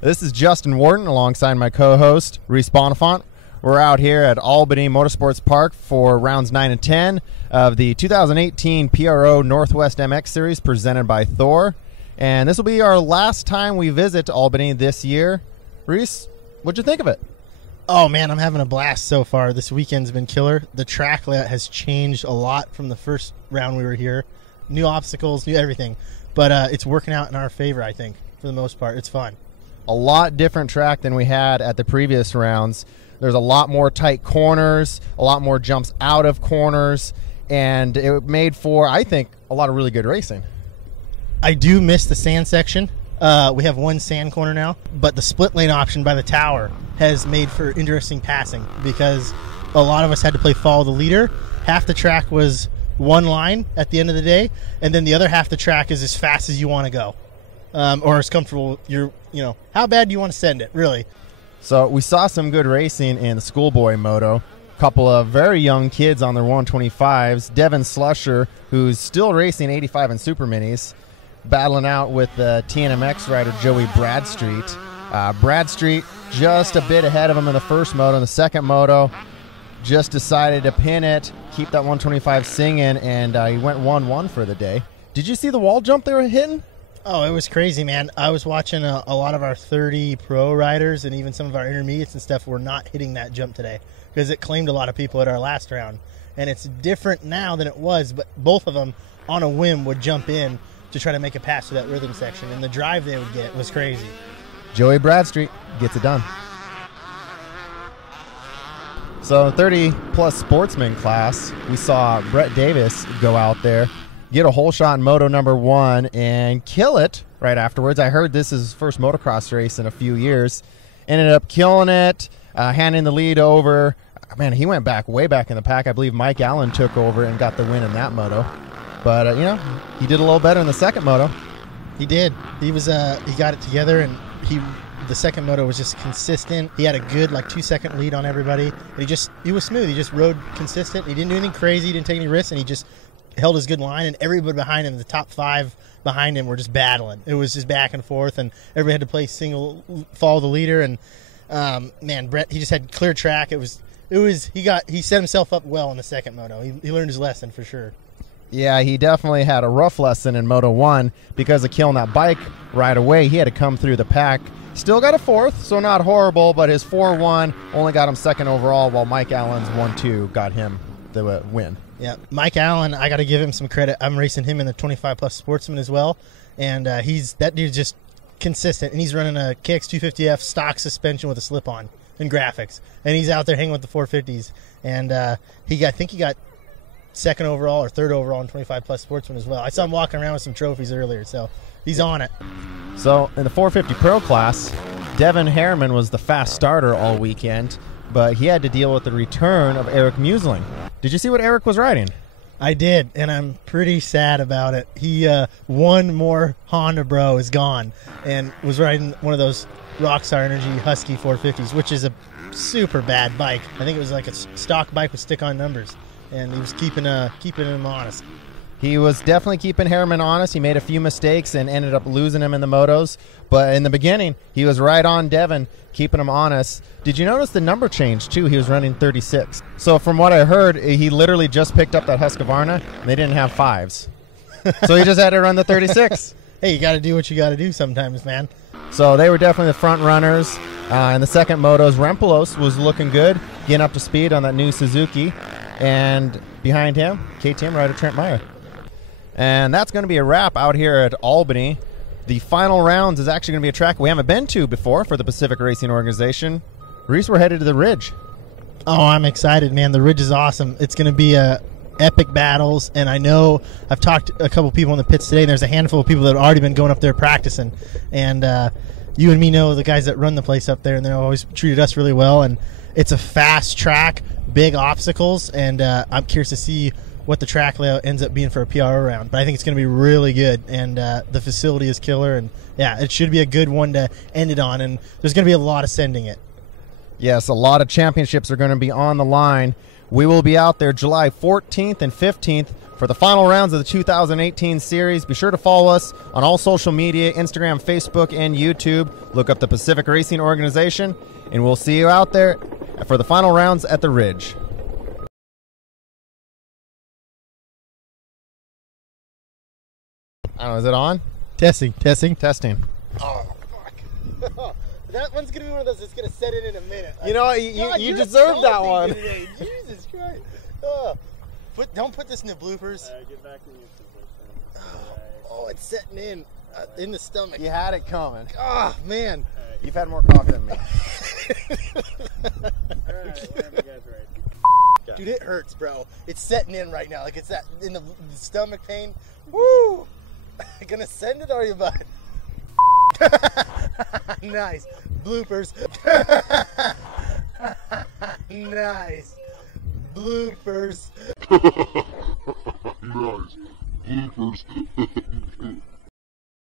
This is Justin Wharton alongside my co-host, Reese Bonifant. We're out here at Albany Motorsports Park for rounds 9 and 10 of the 2018 PRO Northwest MX Series presented by Thor. And this will be our last time we visit Albany this year. Reese, what'd you think of it? Oh, man, I'm having a blast so far. This weekend's been killer. The track layout has changed a lot from the first round we were here. New obstacles, new everything. But it's working out in our favor, I think, for the most part. It's fun. A lot different track than we had at the previous rounds. There's a lot more tight corners, a lot more jumps out of corners, and it made for, I think, a lot of really good racing. I do miss the sand section. We have one sand corner now, but the split lane option by the tower has made for interesting passing because a lot of us had to play follow the leader. Half the track was one line at the end of the day, and then the other half the track is as fast as you want to go, or as comfortable how bad do you want to send it, really. So we saw some good racing in the schoolboy moto. A couple of very young kids on their 125s. Devin Slusher, who's still racing 85 and Super Minis, battling out with the NWMX rider Joey Bradstreet. Bradstreet just a bit ahead of him in the first moto. In the second moto, just decided to pin it, keep that 125 singing, and he went 1-1 for the day. Did you see the wall jump they were hitting? Oh, it was crazy, man. I was watching a lot of our 30 pro riders and even some of our intermediates and stuff were not hitting that jump today because it claimed a lot of people at our last round. And it's different now than it was, but both of them on a whim would jump in to try to make a pass to that rhythm section, and the drive they would get was crazy. Joey Bradstreet gets it done. So 30-plus sportsman class, we saw Brett Davis go out there, get a hole shot in moto number 1, and kill it right afterwards. I heard this is his first motocross race in a few years. Ended up killing it, handing the lead over. Man, he went way back in the pack. I believe Mike Allen took over and got the win in that moto. But, he did a little better in the second moto. He did. He got it together, and the second moto was just consistent. He had a good 2-second lead on everybody. And he was smooth. He just rode consistent. He didn't do anything crazy. He didn't take any risks, and he just held his good line. And everybody behind him, the top 5 behind him, were just battling. It was just back and forth, and everybody had to play follow the leader. And man, Brett, he just had clear track. He set himself up well in the second moto. He learned his lesson for sure. Yeah, he definitely had a rough lesson in Moto 1 because of killing that bike right away. He had to come through the pack. Still got a 4th, so not horrible, but his 4-1 only got him 2nd overall, while Mike Allen's 1-2 got him the win. Yeah, Mike Allen, I got to give him some credit. I'm racing him in the 25-plus Sportsman as well, and that dude's just consistent, and he's running a KX 250F stock suspension with a slip-on and graphics, and he's out there hanging with the 450s, and I think he got 2nd overall or 3rd overall in 25-plus Sportsman as well. I saw him walking around with some trophies earlier, so he's on it. So in the 450 Pro class, Devin Harriman was the fast starter all weekend, but he had to deal with the return of Eric Musling. Did you see what Eric was riding? I did, and I'm pretty sad about it. He one more Honda bro is gone and was riding one of those Rockstar Energy Husky 450s, which is a super bad bike. I think it was like a stock bike with stick-on numbers. And he was keeping him honest. He was definitely keeping Harriman honest. He made a few mistakes and ended up losing him in the motos. But in the beginning, he was right on Devin, keeping him honest. Did you notice the number change, too? He was running 36. So from what I heard, he literally just picked up that Husqvarna, and they didn't have 5s. So he just had to run the 36. Hey, you got to do what you got to do sometimes, man. So they were definitely the front runners. In the second motos, Rempelos was looking good, getting up to speed on that new Suzuki. And behind him, KTM rider Trent Meyer. And that's going to be a wrap out here at Albany. The final rounds is actually going to be a track we haven't been to before for the Pacific Racing Organization. Reese, we're headed to the Ridge. Oh, I'm excited, man. The Ridge is awesome. It's going to be epic battles, and I know I've talked to a couple people in the pits today, and there's a handful of people that have already been going up there practicing. And you and me know the guys that run the place up there, and they've always treated us really well. And it's a fast track, big obstacles, and I'm curious to see what the track layout ends up being for a PR round. But I think it's going to be really good, and the facility is killer, and yeah, it should be a good one to end it on, and there's going to be a lot of sending it. Yes, a lot of championships are going to be on the line. We will be out there July 14th and 15th For the final rounds of the 2018 series, be sure to follow us on all social media, Instagram, Facebook, and YouTube. Look up the Pacific Racing Organization, and we'll see you out there for the final rounds at the Ridge. I don't know, is it on? Testing. Testing. Oh, fuck. That one's going to be one of those that's going to set in a minute. You know what? You deserve that one. Jesus Christ. Don't put this in the bloopers. Get back in your position. Oh, it's setting in the stomach. You had it coming. Oh, man. You've had more coffee than me. Alright, whenever you guys are ready. Dude, it hurts, bro. It's setting in right now. Like, it's that in the stomach pain. Woo! Gonna send it, or are you, bud? Nice. Bloopers. Nice. Bloopers. Nice. Bloopers.